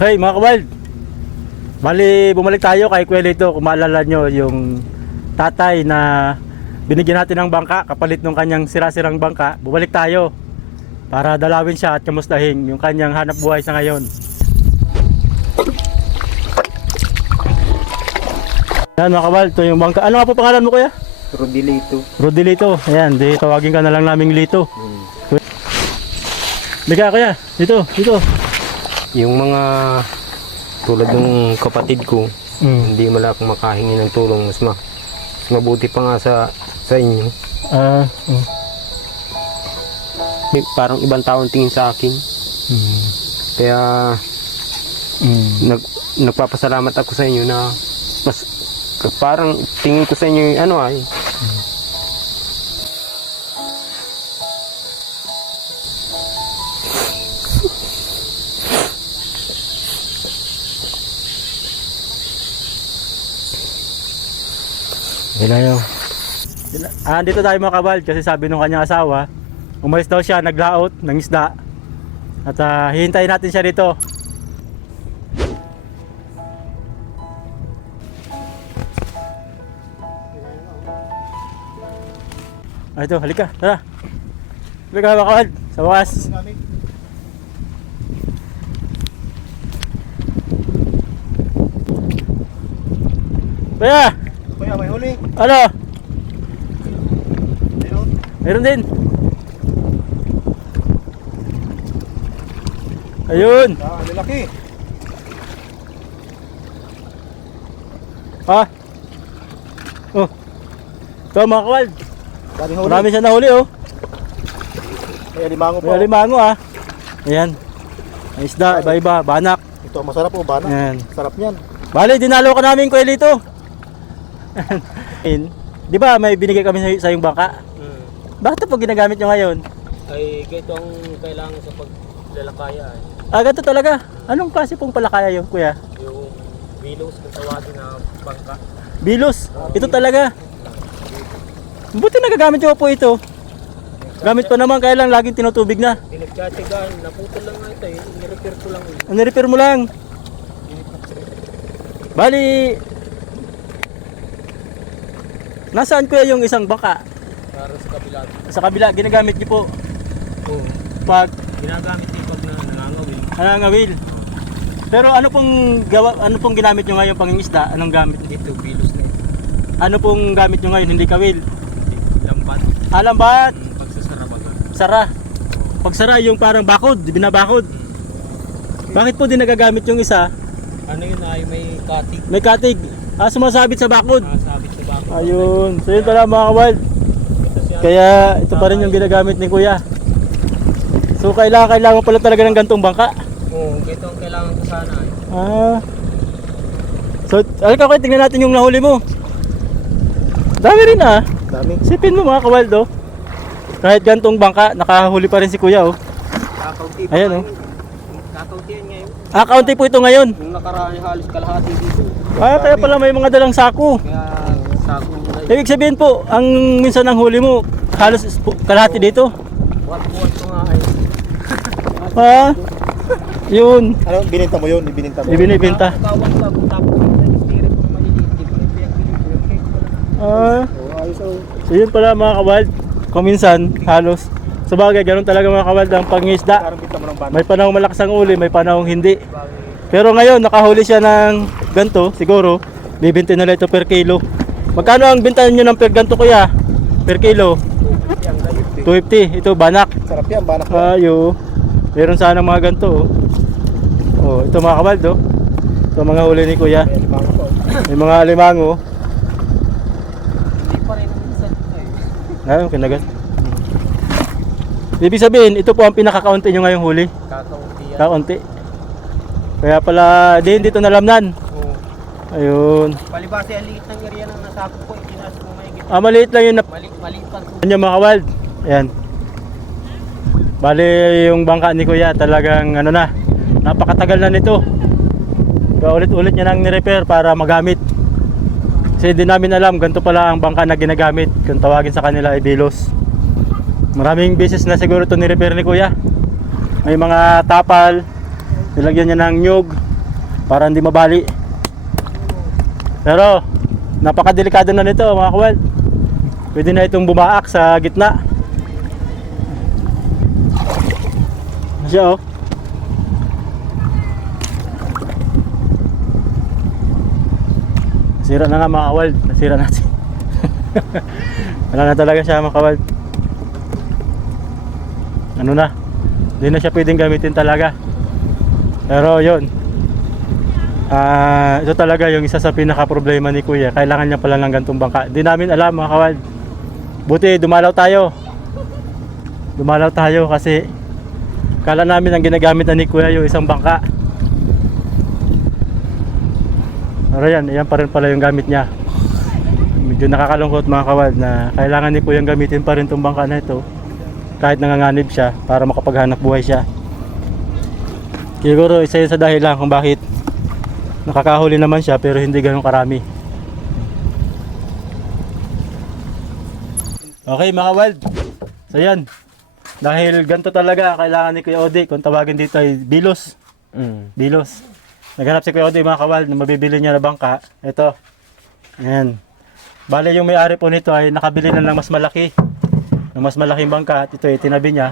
Okay mga kawild, bali bumalik tayo kay Kuya Lito. Kung maalala nyo yung tatay na binigyan natin ng bangka kapalit ng kanyang sira-sirang bangka, bumalik tayo para dalawin siya at kamustahin yung kanyang hanap buhay sa ngayon. Yan mga kawild, ito yung bangka. Ano nga po pangalan mo kuya? Rodilito. Rodilito. Ayan, di tawagin ka na lang naming Lito. Liga kuya, dito. Yung mga tulad ng kapatid ko, hindi mala akong makahingi ng tulong. Mas mabuti pa nga sa inyo. Parang ibang taon tingin sa akin. Kaya nagpapasalamat ako sa inyo na mas parang tingin ko sa inyo ano ay. Dito tayo mga kawild kasi sabi nung kanyang asawa, umalis daw siya, naglaot ng isda. At hihintayin natin siya dito. Ito, halika, tara. Halika mga kawild, sa wakas. Kuya! Kuya, may huli. Ano? Meron din. Ayun. Lalaki. Ha? Oh. Ito mga kawild. Daming huli. Marami siya nahuli oh. May alimango po. May alimango ah. Ayan. May isda, iba-iba, banak. Ito, masarap po, bana. Ayan. Sarap niyan. Bali, dinalo ka namin Kuya Lito. Di ba may binigay kami sa yung bangka? Bakit po ginagamit nyo ngayon? Ay, ito ang kailangan sa paglalakaya. Ganito talaga. Anong klase pong palakaya yun kuya? Yung bilos kung tawagin na bangka. Bilos. Ito talaga. Buti nagagamit nyo po ito. Gamit pa naman kaya lang laging tinutubig na. Pinagtsatsagaan, naputol lang nga ito eh. Nirepair ko lang eh. Nirepair mo lang. Bali, nasaan kuya yung isang bangka? Para sa kabila. Sa kabila, ginagamit niyo po Oo. pag Ginagamit niya pag nangangawil. nangangabil. Pero ano pong ginamit nyo ngayon pangingisda? Anong gamit? Dito, bilos na ito. Ano pong gamit nyo ngayon? Hindi kawil. Lambat. Lambat. Pagsasara baga. Sara. Pag sara yung parang bakod, binabakod. Bakit po din nagagamit yung isa? Ano yun ay may katig. May katig. Sumasabit sa bakod. Nakasabit sa bako. Ayun. So yun pala mga kawild. Kaya ito pa rin yung ginagamit ni kuya. So kailangan pala talaga ng gantong bangka. Oo, ito ang kailangan ko sana eh. So alika kuya, tingnan natin yung nahuli mo. Dami rin ah. Dami. Sipin mo mga kawild oh. Kahit gantong bangka, nakahuli pa rin si kuya oh. Kakaunti pa Ayan, ngayon. oh. Kakaunti yan ngayon. Kaunti po ito ngayon. Nung nakaraan halos kalahati dito. Kaya pala may mga dalang sako. Kaya sako na yun. Ibig sabihin po, ang minsan ang huli mo, halos kalahati dito. Buwan ko nga ay. Yun. Ano, bininta mo yun? Ibininta mo? Ibinibenta. Bawang ka kung tapos yung stirin ko na maliliit. Di ko yung pinag-pinag. Oo, ayos oh. So yun pala mga kawild. Kung minsan, halos. Sa bagay, ganun talaga mga kawild ang pangingisda. Parang binta mo ng bana. May panahong malakas ang uli, may panahong hindi. Pero ngayon, nakahuli siya ng ganto, siguro, bibinti nila ito per kilo. Magkano ang bintahan nyo ng per ganto kuya? Per kilo? 250. Ito, banak. Sarap yan, banak. Ayo. Meron sana mga ganto. Oh, ito mga kawild oh. Ito mga huli ni kuya. May alimango po. May mga alimango. Hindi pa rin ang isa. Ayun, kinagat. Ibig sabihin, ito po ang pinakakaunti nyo ngayong huli. Kakaunti yan. Kaunti. Kaya pala, dito nalamnan. Oo. Ayun. Palibasi ang liit ng area ng nasako ko. Ikinas ko may Maliit lang yun na maliit pa. Ano mga kawild? Ayan. Bali yung bangka ni kuya talagang ano na, napakatagal na nito. Kaya ulit-ulit niya nang nirepair para magamit. Kasi hindi namin alam ganito pala ang bangka na ginagamit. Kung tawagin sa kanila ay bilos. Maraming beses na siguro ito ni-repair ni kuya. May mga tapal, nilagyan niya ng nyug, para hindi mabali. Pero napakadelikado na nito mga kawal. Pwede na itong bumaak sa gitna. Siya oh. Nasira na nga mga kawal. Nasira natin. Wala na talaga siya mga kawal. Ano na, hindi na siya pwedeng gamitin talaga. Pero yun, ito talaga yung isa sa pinaka problema ni Kuya. Kailangan niya pala ng gantong bangka. Hindi namin alam mga kawal. Buti dumalaw tayo kasi kala namin ang ginagamit na ni Kuya yung isang bangka. Pero yan pa rin pala yung gamit niya. Medyo nakakalungkot mga kawal na kailangan ni Kuya gamitin pa rin itong bangka na ito kahit nanganganib siya para makapaghanap buhay siya. Siguro isa yun sa dahilan kung bakit nakakahuli naman siya pero hindi ganun karami. Okay mga kawal, so yan, dahil ganito talaga kailangan ni Kuya Odi, kung tawagin dito ay bilos. Bilos. Naghanap si Kuya Odi mga kawal na mabibili niya na bangka. Ito, ayan. Bale yung may-ari po nito ay nakabili na ng mas malaki, ng mas malaking bangka at ito ay tinabi niya.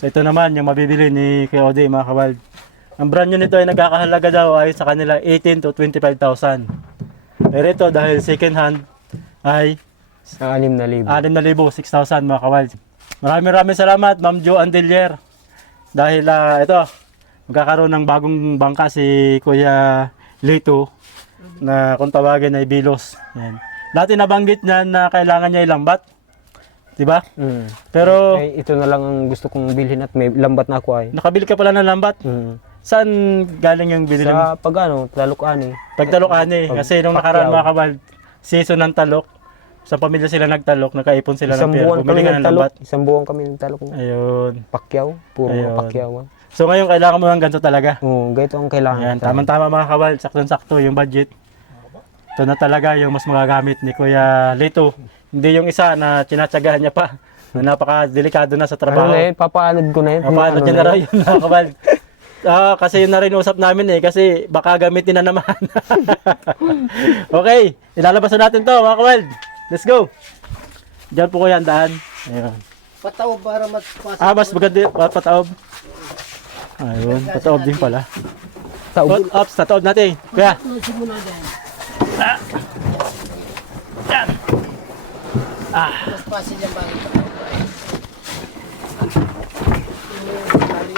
So ito naman yung mabibili ni Kuya Odi mga kawal. Ang brand new nito ay nagkakahalaga daw ay sa kanila 18 to 25,000. Pero ito dahil second hand ay Sa 6,000. 6,000 mga kawal. Maraming salamat Ma'am Jo Andelier. Dahil ito, magkakaroon ng bagong bangka si Kuya Lito na kung tawagin ay bilos. Yan. Dati nabanggit niya na kailangan niya ilambat. Diba? Pero Ay, ito na lang ang gusto kong bilhin at may lambat na ako ay. nakabili ka pala ng lambat. Saan galing yung binili mo? Sa pag ano, Talukani. Pagtalok-ani. Kasi nung nakaraan mga kawal, season ng talok. Sa pamilya sila nagtalok, nakaipon sila Isang ng pera. buwan kami Bumili ka ng nagtalok. lambat. Isang buwan kami nagtalok. Ayun. Pakyaw. Puro mga Ayun. pakyaw. So ngayon kailangan mo ng ganito talaga. Oo, ganito ang kailangan. Ayan, tamang-tama mga kawal, saktong-sakto yung budget. Ito na talaga yung mas magagamit ni Kuya Lito. Hindi yung isa na tinatsagaan niya pa. Na napaka-delikado na sa trabaho. Ano na yun? Papaanod ko na yun. Paano niya na raw yun mga kawal? Kasi yun na rin usap namin kasi baka gamitin na naman. Okay, ilalabas na natin to mga kawal. Let's go. Diyan po kuya ang daan. Ayun. Pataw para magpasa. Mas maganda pataob. Ayun, pataob din pala. Taob. Ops, tataob natin. Kuya. Yan. Pasa dyan ba?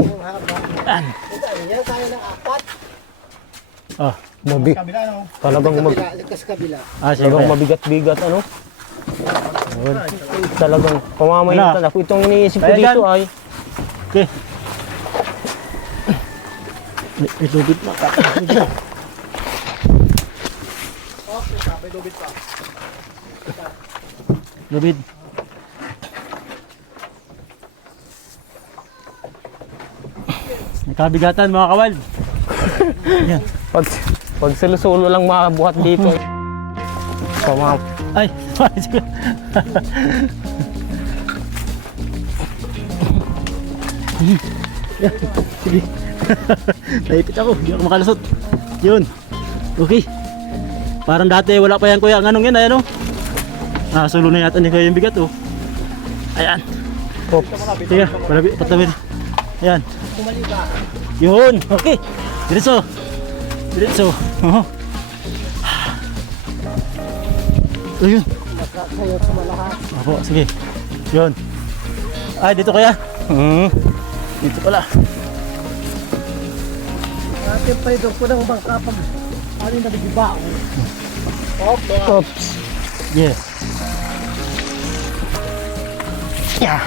Yung haba. Yan tayo ng 4. Oh, Mabi. Kabila no? Talagang mag... Sa kabila. sige. Talagang mabigat-bigat ano? Ayun. Talagang pamamahinta Wala. ako. Itong iniisip ko Kaya dito yan. ay Okay. May lubid na. May lubid pa. Lubid. May kabigatan mga kawal. Yan. pag sulusulo lang makabuhat dito. Pamam. Ay, sige. Naipit ako, hindi ako makalusot. Yun. Okay. Parang dati wala pa yan kuya. Ang anong yan, ayan o. Sulo na yata ni kuya yung bigat o. Ayan. Oops. Sige, patawid. Ayan. Yun, okay. Diretso. Diretso. Ayun. Nakakayo sa malahat. Apo, sige. Yun. Ay, dito kaya? Dito pala. Atin pa ito po ng bangka pag ano na bigiba. Oops. Yes. Yeah.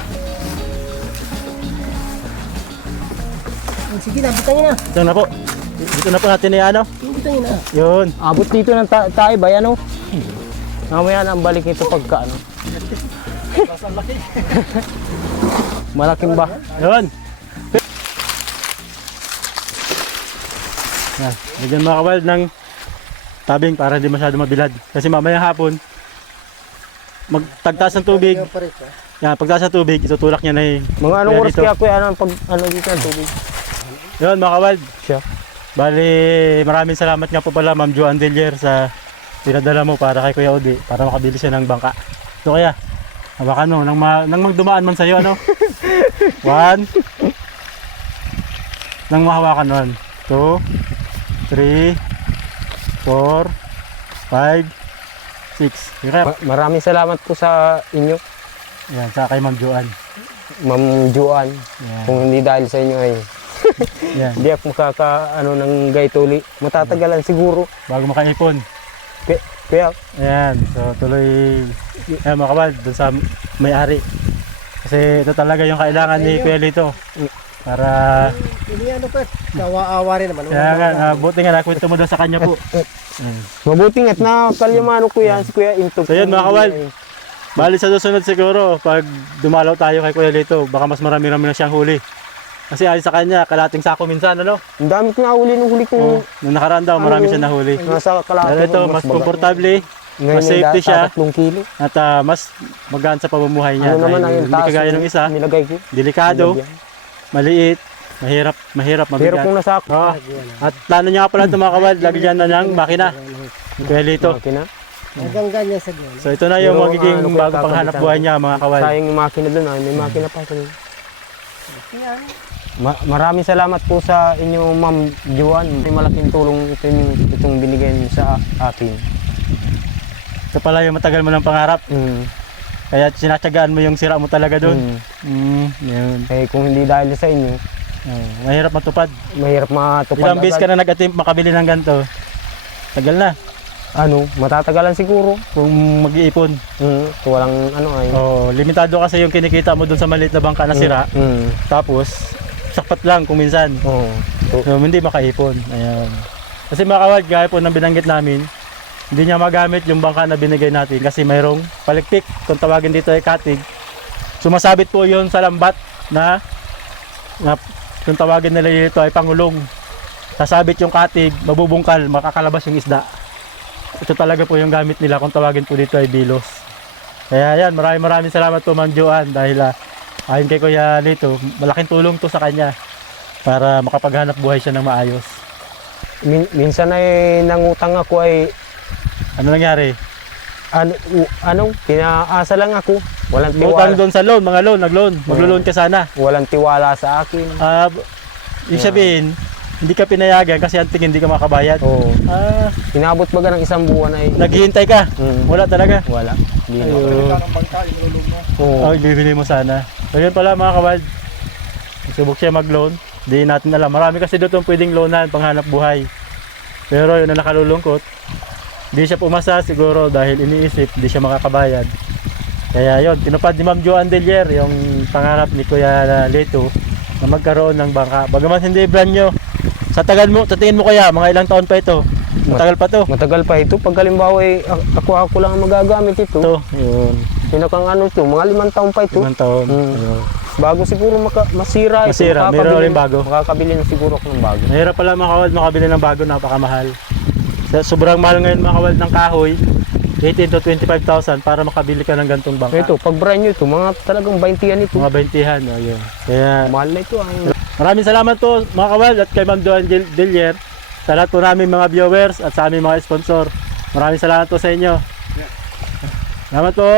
Sige na, bitangin na. Ito na po. Dito na po natin ano. Bitangin na. Yun. Abot dito ng tayo ba yan o? Mamaya na ang balik nito pagka ano. Malaking ba? Yun. Yan. Bigyan mga kawal ng tabing para hindi masyado mabilad. Kasi mamaya hapon, magtagtaas ng tubig. Yan, pagtaas ng tubig, itutulak niya na yung... Mga anong Kaya oras dito. kaya kuya ano pag ano dito ng tubig? Yun mga kawal. Siya. Bali, maraming salamat nga po pala Ma'am Joan Delier sa pinadala mo para kay Kuya Odi para makabili siya ng bangka. So kaya, hawakan mo, nang magdumaan man sa'yo, ano? 1, nang mahawakan nun. 2, 3, 4, 5, 6. Kaya, Maraming salamat po sa inyo, yan, sa kay Ma'am Joan. Ma'am Juan. Yan. Kung hindi dahil sa inyo ay Yan. hindi ako ng gaytuli. Matatagalan siguro. Bago makaipon. Kaya Ayan, so tuloy mga kabal dun sa may-ari. Kasi ito talaga yung kailangan ni Kuya Lito. Para, Ini ano pa, kawa-awa rin naman. kaya nga, buti nga nakwento mo daw sa kanya po. mabuting at nakalyamano ko yan si Kuya Intog. So yun, mga kawal. Bali sa susunod siguro, pag dumalaw tayo kay Kuya Lito, baka mas marami-rami na siyang huli. Kasi ayon sa kanya, kalating sako minsan, ano? Ang dami ko nahuli nung huli Oh, ko. nung nakaraan daw, marami siya nahuli. Nasa kalahati. Pero ito, mas komportable, mas safety siya, 3 kilo. at mas magaan sa pamumuhay niya. Ano naman ang Dahil hindi taas kagaya ng isa, nilagay ko. delikado, maliit, mahirap Pero mabigat. kung nasa ako, At plano niya nga pala ito mga kawal, lagyan na ng makina. Kuya Lito. makina. Hanggang ganyan sa gawin. So ito na yung Pero, magiging ano, bagong kaya panghanap kakabitan buhay ko. niya mga kawal. Sayang yung makina doon. May makina pa. Yan. Maraming salamat po sa inyo, Ma'am Juan. May malaking tulong itong binigay niyo sa akin. Ito pala yung matagal mo ng pangarap. Kaya sinatsagaan mo yung sira mo talaga doon. Yun. Eh kung hindi dahil sa inyo, Mahirap matupad. mahirap matupad Ilang beses ka na nag-attempt makabili ng ganito. Tagal na. Ano, matatagalan siguro. Kung mag-iipon. Walang ano ay. Oh, limitado kasi yung kinikita mo doon sa maliit na bangka na sira. Tapos, sakpat lang kung minsan. Oo. So, hindi makaipon. Ayan. Kasi mga kawad, gaya po ng binanggit namin, hindi niya magamit yung bangka na binigay natin kasi mayroong palikpik, kung tawagin dito ay katig. Sumasabit po yun sa lambat na kung tawagin nila dito ay pangulong. Sasabit yung katig, mabubungkal, makakalabas yung isda. Ito talaga po yung gamit nila kung tawagin po dito ay bilos. Kaya yan, maraming salamat po Ma'am Joan dahil ayon kay Kuya Lito, malaking tulong to sa kanya para makapaghanap buhay siya ng maayos. Minsan ay nangutang ako ay Ano nangyari? pinaasa lang ako. Walang Utang tiwala. doon sa loan, mga loan, nag-loan. Maglo-loan ka sana. Walang tiwala sa akin. Ibig sabihin, hindi ka pinayagan kasi ang tingin hindi ka makabayad. Oo. Ah, Inabot baga ng isang buwan ay naghihintay ka. Wala talaga. wala. Hindi na. Ayun. Oo. Oh, ibibili mo sana. So yun pala mga kawad. Subok siya mag-loan. Di natin alam. Marami kasi doon pwedeng loanan, panghanap buhay. Pero yun na nakalulungkot. Di siya pumasa siguro dahil iniisip di siya makakabayad. Kaya yun, tinupad ni Ma'am Joan Delier yung pangarap ni Kuya Lito na magkaroon ng bangka. Bagaman hindi brand nyo, sa tingin mo kaya, mga ilang taon pa ito? Matagal pa to. Matagal pa ito. Pag halimbawa ay ako lang ang magagamit ito. Ito, yun, Pinakang ano ito, mga 5 taon pa ito. 5 taon. Mm. Ayun. Bago siguro masira ito. Masira, meron rin bago. Makakabili na siguro ako ng bago. Mahirap pala mga kawal makabili ng bago, napakamahal. Sobrang mahal ngayon mga kawal ng kahoy, 18 to 25,000 para makabili ka ng gantong bangka. Ito, pag brand new ito, mga talagang 20 yan ito. Mga 20-han, ayun. Kaya Mahal na ito. maraming salamat po mga kawal at kay Ma'am Joan Delier sa lahat po namin mga viewers at sa aming mga sponsor. Maraming salamat po sa inyo. Salamat po.